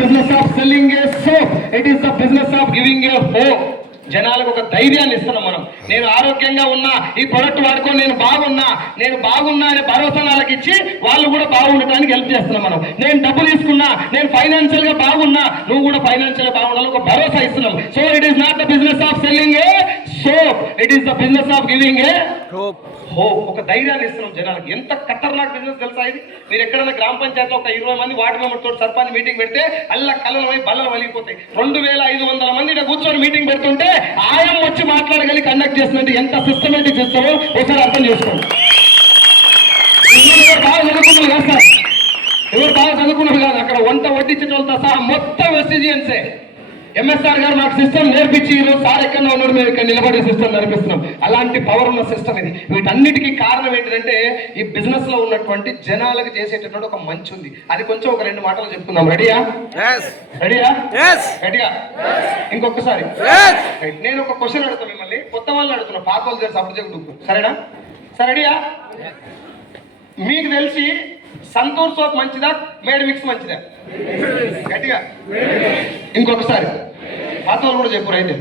business of selling a soap. It is the business of giving a hope. జనాలకు ఒక ధైర్యాన్ని ఇస్తున్నాం మనం. నేను ఆరోగ్యంగా ఉన్నా, ఈ ప్రొడక్ట్ వాడుకొని నేను బాగున్నా అనే భరోసా వాళ్ళకి ఇచ్చి వాళ్ళు కూడా బాగుండటానికి హెల్ప్ చేస్తున్నాం మనం. నేను డబ్బులు తీసుకున్నా, నేను ఫైనాన్షియల్ గా బాగున్నా, నువ్వు కూడా ఫైనాన్షియల్ గా బాగుండాలని ఒక భరోసా ఇస్తున్నాం. So it is not the business of selling A soap, it is the business of giving a hope. ఒక ధైర్యాన్ని ఇస్తున్నాం జనాలకి. ఎంత ఖతర్నాక్ బిజినెస్ తెలుసా ఇది? మీరు ఎక్కడైనా గ్రామ పంచాయతీలో ఒక 20 మంది వార్డు మెంబర్ తోటి సర్పంచ్ మీటింగ్ పెడితే అల్ల కళ్ళలమై బల్లలు వలిగిపోతాయి. 2500 మంది ఇక్కడ కూర్చొని మీటింగ్ పెడుతుంటే ఆయం వచ్చి మాట్లాడగలిగి కండక్ట్ చేస్తున్నట్టు ఎంత సిస్టమేటిక్ చేస్తారో ఒకసారి అర్థం చేసుకోండి. బాగా చదువుకున్నారు కాదు సార్, ఎవరు బాగా చదువుకున్నారు కాదు, అక్కడ వంట వడ్డించిన వాళ్ళతో సహా మొత్తం వెస్టిజియన్సే. ఎంఎస్ఆర్ గారు నాకు సిస్టమ్ నేర్పించి ఈరోజు సార్ ఎక్కడ ఉన్నాడు, మేము ఇక్కడ నిలబడే సిస్టమ్ నేర్పిస్తున్నాం. అలాంటి పవర్ ఉన్న సిస్టమ్ ఇది. వీటన్నిటికీ కారణం ఏంటంటే ఈ బిజినెస్ లో ఉన్నటువంటి జనాలకు చేసేటటువంటి ఒక మంచి ఉంది. అది కొంచెం ఒక 2 మాటలు చెప్పుకుందాం. రెడీయా? రెడీయా? ఇంకొకసారి నేను ఒక క్వశ్చన్ అడుగుతాను మిమ్మల్ని, కొత్త వాళ్ళని అడుగుతున్నా, పాత వాళ్ళు తెలిసి అప్పుడు చెప్పుకుంటూ, సరేనా? సరే రెడీయా? మీకు తెలిసి సంతూర్ సోప్ మంచిదా, మేడ్ మిక్స్ మంచిదా? గట్టిగా ఇంకొకసారి పాత వాళ్ళు కూడా చెప్పు. అయితే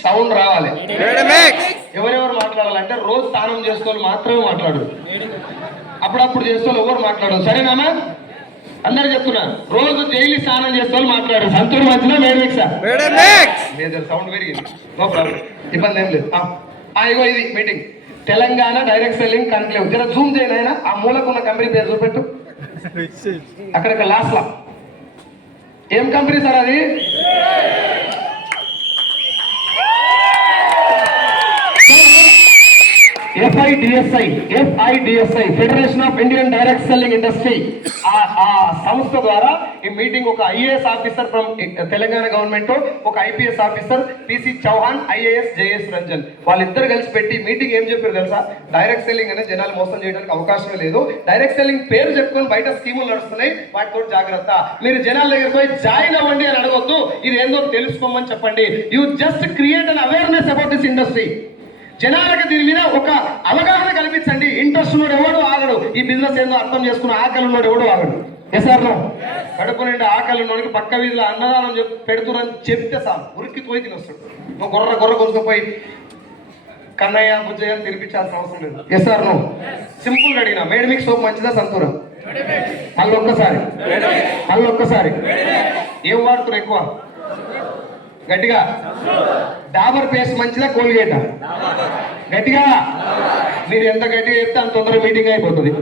సౌండ్ రావాలి. ఎవరెవరు మాట్లాడాలంటే రోజు స్నానం చేసుకోవాలి మాత్రమే మాట్లాడు, అప్పుడప్పుడు చేసుకోవాలి ఎవరు మాట్లాడు. సరేనా? అందరు చెప్తున్నారు, రోజు డైలీ స్నానం చేసుకోవాలి మాట్లాడు. సంతూర్ మంచిదా, మేడ్ మిక్సా? లేదు, సౌండ్ పెరిగింది, నో ప్రాబ్లం, ఇబ్బంది ఏం లేదు. ఇగో ఇది meeting Telangana direct selling conclave. జర జూమ్ చేయను ఆయన, ఆ మూలకున్న కంపెనీ పేరు చూపెట్టు. అక్కడ లాస్ట్ లా ఏం కంపెనీ సార్ అది? FIDSI federation of Indian direct selling industry. ఆ సంస్థ ద్వారా ఈ మీటింగ్ ఒక IAS officer from Telangana government, ఒక IPS officer PC Chauhan, IAS JS Ranjan, వాళ్ళిద్దరు కలిసి పెట్టి మీటింగ్ ఏం చెప్పారు తెలుసా? డైరెక్ట్ సెల్లింగ్ అనేది జనాలు మోసం చేయడానికి అవకాశమే లేదు. డైరెక్ట్ సెల్లింగ్ పేరు చెప్పుకొని బయట స్కీములు నడుస్తున్నాయి, వాటితో జాగ్రత్త. మీరు జనాల దగ్గర పోయి జాయిన్ అవ్వండి అని అడగొద్దు, ఇది ఏందో తెలుసుకోమని చెప్పండి. You just create an awareness about this industry. జనాలకు దీని మీద ఒక అవగాహన కల్పించండి. ఇంట్రెస్ట్ ఉన్నాడు ఎవడు ఆగడు, ఈ బిజినెస్ ఏందో అర్థం చేసుకున్న ఆకలి ఉన్నాడు ఎవడు ఆగడు. ఎసార్నో కడుపు నిండా ఆకలి ఉన్నోడికి పక్క వీధిలో అన్నదానం పెడుతురని చెప్తే సార్ ఉరికి పోయి తినొస్తాడు. నువ్వు గొర్ర కొనుక్కపోయి కన్నయ్య బుజ్జయ్య తినిపించాల్సిన అవసరం లేదు. ఎసార్నో సింపుల్గా అడిగినా, మేడ్ మిక్స్ సోప్ మంచిదా, సంతూరా? మళ్ళీ ఒక్కసారి ఏం వాడుతున్నారు ఎక్కువ? గట్టిగా. డాబర్ పేస్ట్ మంచిదా, కోల్గేటా? గట్టిగా. మీరు ఎంత గట్టిగా చెప్తే అంత తొందరగా మీటింగ్ అయిపోతుంది.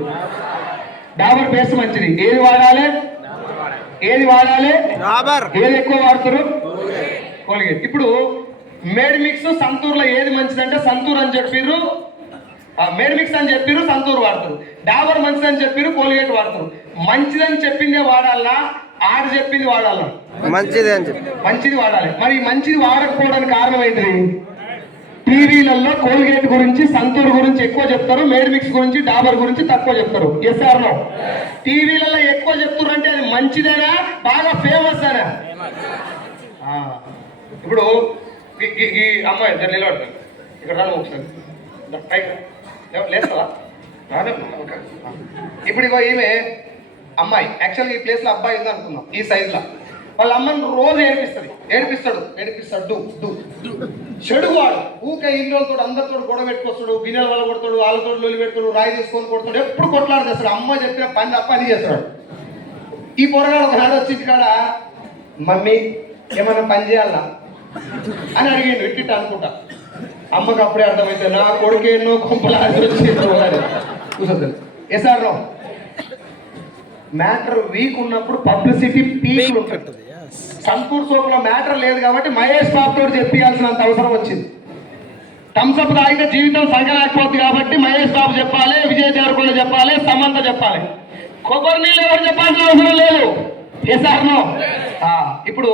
డాబర్ పేస్ట్ మంచిది. ఏది వాడాలి? ఏది ఎక్కువ వాడుతారు? కోల్గేట్. ఇప్పుడు మేడ్ మిక్స్ సంతూర్లో ఏది మంచిదంటే సంతూర్ అని చెప్పిర్రు, మేడ్ మిక్స్ అని చెప్పిర్రు, సంతూర్ వాడతారు. డాబర్ మంచిదని చెప్పిర్రు, కోల్గేట్ వాడతారు. మంచిదని చెప్పిందే వాడాలా, ఆడు చెప్పింది వాడాలా? మంచిది వాడాలి. మరి మంచిది వాడకపోవడానికి కారణం ఏంటిది? టీవీలలో కోల్గేట్ గురించి, సంతూర్ గురించి ఎక్కువ చెప్తారు, మేడ్ మిక్స్ గురించి, డాబర్ గురించి తక్కువ చెప్తారు. Yes or no? టీవీలలో ఎక్కువ చెప్తారు అంటే అది మంచిదేనా, బాగా ఫేమస్ అయినా? ఇప్పుడు ఈ అమ్మాయి నిలబడతాను ఇక్కడ, రాను ఒకసారి లేస్తావా? ఇప్పుడు ఇగో ఈమె అమ్మాయి, యాక్చువల్గా ఈ ప్లేస్లో అబ్బాయి ఉంది అనుకుందాం, ఈ సైజులో. వాళ్ళ అమ్మని రోజు ఏడిపిస్తాడు. చెడు వాడు ఊకే ఇళ్ళతో అందరితో గొడవ పెట్టుకొస్తాడు, గిన్నెల వల్ల కొడతాడు, వాళ్ళతో లొల్లి పెడతాడు, రాయి తీసుకొని కొడతాడు, ఎప్పుడు కొట్లాడు చేస్తాడు. అమ్మ చెప్పిన పని తప్ప అని చేస్తాడు. ఈ పొరగాడు ఒక నాడు వచ్చి కాడ, మమ్మీ ఏమన్నా పని చేయాలా అని అడిగాడు, ఇట్టిట్ట అనుకుంటా. అమ్మకి అప్పుడే అర్థమైతే నా కొడుకు ఎన్నో కుంపలు కూర్చోద్దు. ఎసార్ నో? మ్యాటర్ వీక్ ఉన్నప్పుడు పబ్లిసిటీ పీక్ ఉంటుంది. సంతూర్ సోప్ లో మ్యాటర్ లేదు కాబట్టి మహేష్ బాబు తోటి చెప్పాల్సినంత అవసరం వచ్చింది. థమ్స్అప్ తాగితే జీవితం సంకరాకపోద్ది కాబట్టి మహేష్ బాబు చెప్పాలి, విజయ్ దేవరకొండ చెప్పాలి, సమంత చెప్పాలి. కొబ్బరి నీళ్ళు ఎవరు చెప్పాల్సిన అవసరం లేదు. ఎసార్నో? ఇప్పుడు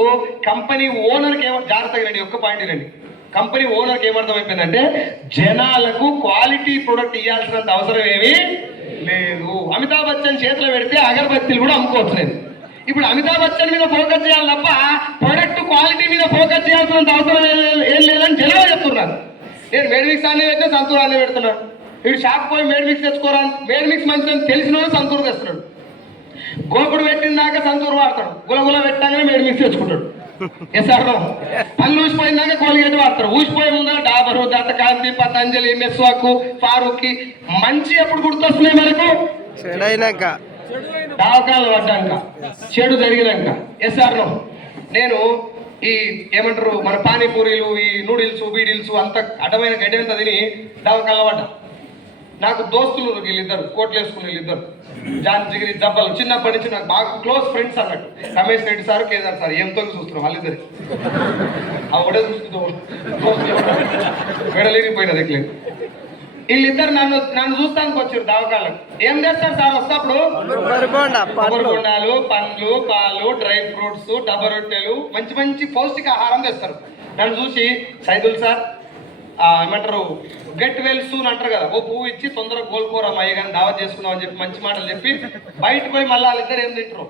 కంపెనీ ఓనర్కి ఏమో జాగ్రత్తగా రండి, ఒక్క పాయింట్ రండి. కంపెనీ ఓనర్కి ఏమర్థమైపోయిందంటే జనాలకు క్వాలిటీ ప్రొడక్ట్ ఇవ్వాల్సినంత అవసరం ఏమీ లేదు. అమితాబ్ బచ్చన్ చేతిలో పెడితే అగరబత్తీలు కూడా అమ్ముకోవట్లేదు. ఇప్పుడు అమితాబ్ బచ్చన్ మీద ఫోకస్ చేయాలి తప్ప ప్రొడక్ట్ క్వాలిటీ మీద ఫోకస్ చేయాల్సినంత అవసరం ఏం లేదని జనాలు చెప్తున్నారు. నేను మేడ్ మిక్స్ అనే పెట్టినా సంతూర్ అనే పెడుతున్నాను. వీడు షాప్ పోయి మేడ్ మిక్స్ తెచ్చుకోరా, మేడ్ మిక్స్ మంచిదని తెలిసిన సంతూర్ తెస్తున్నాడు. గోకుడు పెట్టిందాక సంతూరు వాడతాడు, గులగుల పెట్టాగానే మేడి మిక్స్ తెచ్చుకుంటాడు. ఎసారు పళ్ళు ఊసిపోయిందాక కోలిగేట్ వాడతారు, ఊసిపోయే ముందర డాబరు, దత్తకాంతి, పతంజలి, మెస్వాకు, ఫారూక్కి. మంచి ఎప్పుడు గుర్తొస్తున్నాయి మనకు? చెడైనాక, దావకాలు పడ్డాక, చెడు జరిగినాక. ఎస్ఆర్ నేను ఈ ఏమంటారు మన పానీపూరీలు, ఈ నూడిల్స్, బీడిల్స్ అంత అడ్డమైన గడ్డి అంతా తిని దావకాలు పడ్డా. నాకు దోస్తులు వీళ్ళిద్దరు, కోట్లు వేసుకుని వీళ్ళిద్దరు, జాన్ జిగిరి జబ్బలు. చిన్నప్పటి నుంచి నాకు బాగా క్లోజ్ ఫ్రెండ్స్ అన్నట్టు. Ramesh Reddy sir, Kedar sir. ఏం తొంగి చూస్తున్నాం వాళ్ళిద్దరు. ఆ ఒకటే చూస్తూ మెడలిరిగిపోయినా దగ్గర. వీళ్ళిద్దరు నన్ను చూస్తానికి వచ్చారు దావకాలకు. ఏం చేస్తారు సార్ వస్తప్పుడు? కొబ్బరిబొండాలు, పండ్లు, పాలు, డ్రై ఫ్రూట్స్, డబ్బా రొట్టెలు, మంచి మంచి పౌష్టికాహారం తెస్తారు. నన్ను చూసి సైదుల్ సార్ ఏమంటారు గెట్ వెల్ సూన్ అంటారు కదా, ఓ పువ్వు ఇచ్చి తొందరగా కోలుకోరా అయ్య కానీ దావత్ చేసుకున్నాం అని చెప్పి మంచి మాటలు చెప్పి బయటకు పోయి మళ్ళీ వాళ్ళిద్దరు ఏం తింటారు?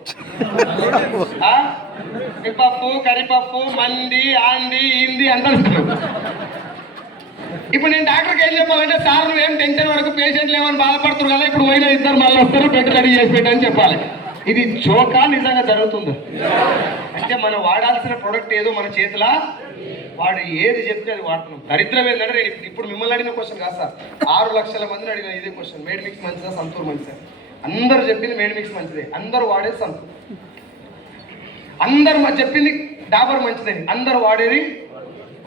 పప్పు, కరిపప్పు, మంది, ఆంది, ఇంది అంటారు. ఇప్పుడు నేను డాక్టర్కి ఏం చెప్పాలంటే, సార్ నువ్వేం టెన్షన్ వరకు పేషెంట్లు ఏమని బాధపడుతున్నారు కదా, ఇప్పుడు పోయిన ఇద్దరు మళ్ళీ వస్తారు, బెడ్ రెడీ చేసి పెట్టని చెప్పాలి. ఇది జోకా నిజంగా జరుగుతుంది? అంటే మనం వాడాల్సిన ప్రోడక్ట్ ఏదో మన చేతిలో, వాడు ఏది చెప్తే అది వాడుతున్నాం. దరిద్రం ఏంటంటే, నేను ఇప్పుడు మిమ్మల్ని అడిగిన క్వశ్చన్ కాదు సార్, 6 లక్షల మందిని అడిగిన ఇదే క్వశ్చన్. మేడ్ మిక్స్ మంచిదా, సంతూర్ మంచిదా? అందరు చెప్పింది మేడ్ మిక్స్ మంచిదే, అందరూ వాడేది సంతూర్. అందరు చెప్పింది డాబర్ మంచిదని, అందరూ వాడేది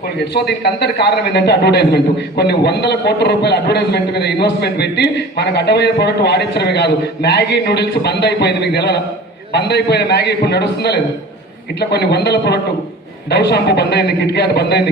కోల్గేట్. సో దీనికి అంతటి కారణం ఏంటంటే అడ్వర్టైజ్మెంట్. కొన్ని వందల కోట్ల రూపాయల అడ్వర్టైజ్మెంట్ మీద ఇన్వెస్ట్మెంట్ పెట్టి మనకు అడ్డమైన ప్రోడక్ట్ వాడించడమే కాదు. మ్యాగీ నూడిల్స్ బంద్ అయిపోయింది, మీకు తెలియదా? బంద్ అయిపోయిన మ్యాగీ ఇప్పుడు నడుస్తుందా లేదు? ఇట్లా కొన్ని వందల ప్రోడక్ట్. డవ్ షాంపూ బంద్ అయింది, కిట్ క్యాట్ బంద్ అయింది.